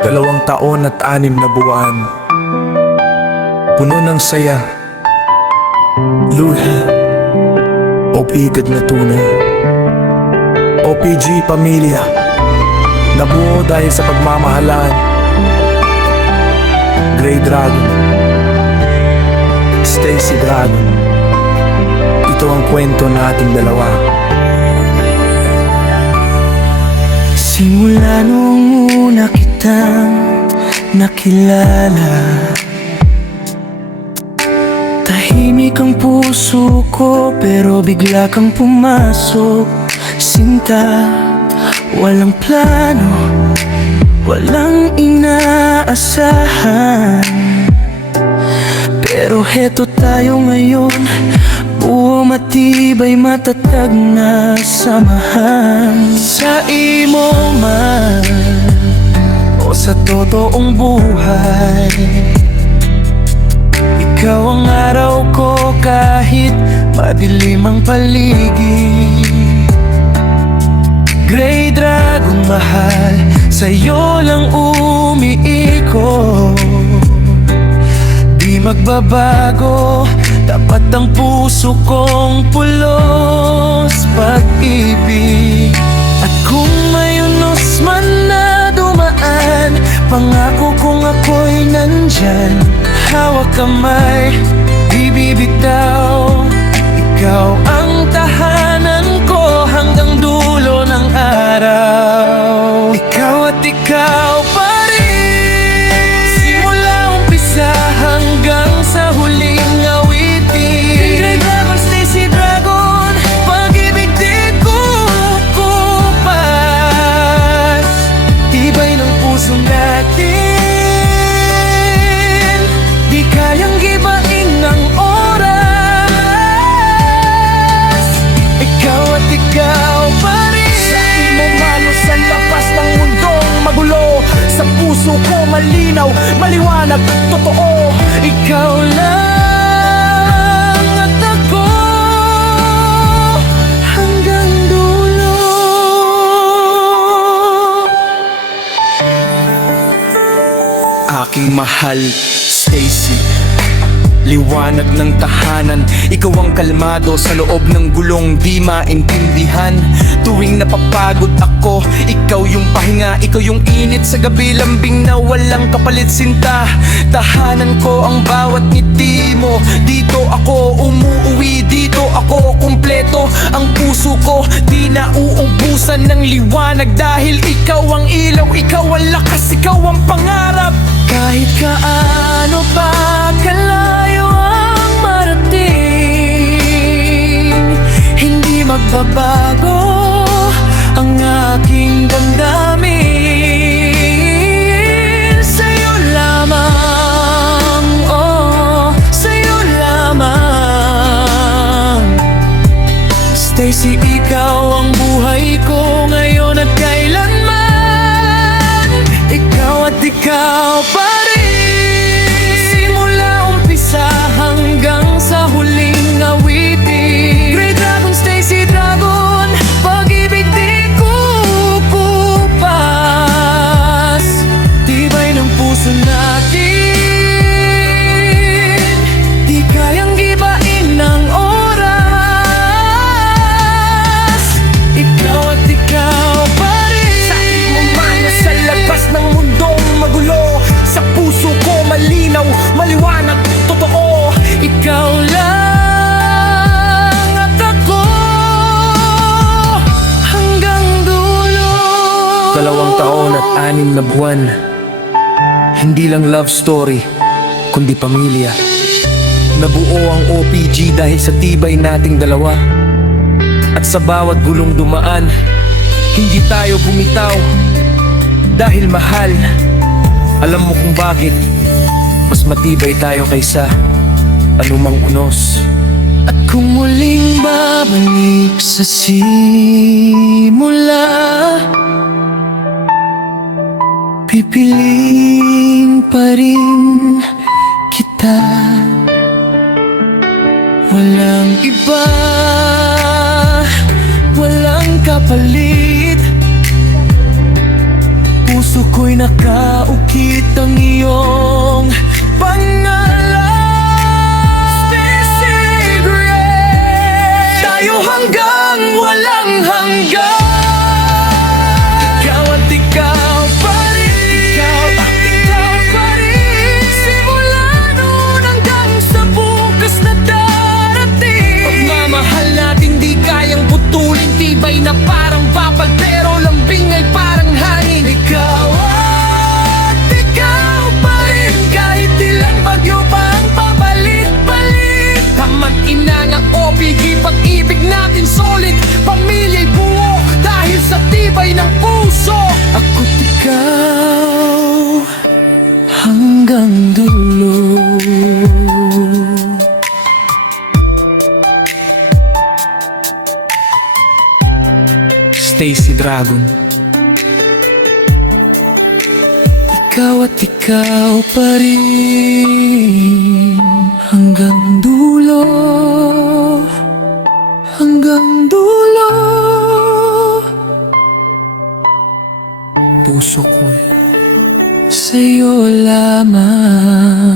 2 taon at 6 na buwan, puno ng saya, luhi, o bigad na tunay. OPG Pamilya, nabuo dahil sa pagmamahalan. Grey Dragon, Stacy Dragon, ito ang kwento nating dalawa. Simula nung una kitang nakilala, tahimik ang puso ko pero bigla kang pumasok. Sinta, walang plano, walang inaasahan, pero heto tayo ngayon, buo matibay matatag na samahan. Sa imo man o sa totoong buhay, ikaw ang araw ko kahit madilim ang paligid. Grey Dragon mahal, sa'yo lang umiikot. Di magbabago, tapat ang puso kong pulos pag-ibig. At kung may unos man na dumaan, pangako kong ako'y nandyan. Hawak kamay, di bibitaw. Ikaw ang tahanan ko hanggang dulo ng araw. Ikaw at ikaw pa rin, simula umpisa hanggang sa huling awitin. Grey Dragon, Stacy Dragon, pag-ibig di kukupas. Tibay ng puso natin, di kayang gibain ng oras. Ikaw at ikaw pa rin, sa imo malo sa labas ng mundong magulo. Sa puso ko malinaw, maliwanag, totoo. Ikaw lang at ako hanggang dulo. Aking mahal, Stacy, liwanag ng tahanan. Ikaw ang kalmado sa loob ng gulong di maintindihan. Tuwing napapagod ako, ikaw yung pahinga. Ikaw yung init sa gabi, lambing na walang kapalit sinta. Tahanan ko ang bawat ngiti mo. Dito ako umuuwi, dito ako kumpleto. Ang puso ko di nauubusan ng liwanag, dahil ikaw ang ilaw, ikaw ang lakas, ikaw ang pangarap. Kahit kaano pa kalayo ang marating, hindi magbabago ang aking damdamin. Sa'yo lamang, oh, sa'yo lamang. Stacy, ikaw ang buhay ko ngayon at kailanman. Ikaw at ikaw pa rin, simula umpisa hanggang sa huling awitin. Grey Dragon, Stacy Dragon, pag-ibig di kukupas. Tibay ng puso natin, di kayang gibain ng oras. Ikaw at ikaw pa rin, sa imo man sa labas ng mundong magulo. Sa puso ko malinaw, maliwanag, totoo. Ikaw lang at ako hanggang dulo. 2 taon at 6 na buwan, hindi lang love story, kundi pamilya. Nabuo ang OPG dahil sa tibay nating dalawa. At sa bawat gulong dumaan, hindi tayo bumitaw, dahil mahal. Alam mo kung bakit? Mas matibay tayo kaysa anumang unos. At kung muling babalik sa simula, pipiliin pa rin kita. Walang iba, walang kapalit. puso ko'y nakaukit ang iyong pangalan. Stacy Gray, tayo hanggang walang hanggan. Ikaw at ikaw pa rin, ikaw at ikaw pa rin. Simula noon hanggang sa bukas na darating. Pagmamahal natin di kayang putulin, tibay na parang papag, pero lambing ay parang hangin. Ikaw at ikaw pa rin, kahit ilang bagyo pa ang pabalit-balit. Tama't ina ng OPG, pag-ibig natin solid, pamilya'y buo dahil sa tibay ng puso. Ako't ikaw hanggang dulo. Stacy Dragon. Ikaw at ikaw pa rin hanggang dulo, hanggang dulo. Puso ko'y sa'yo lamang.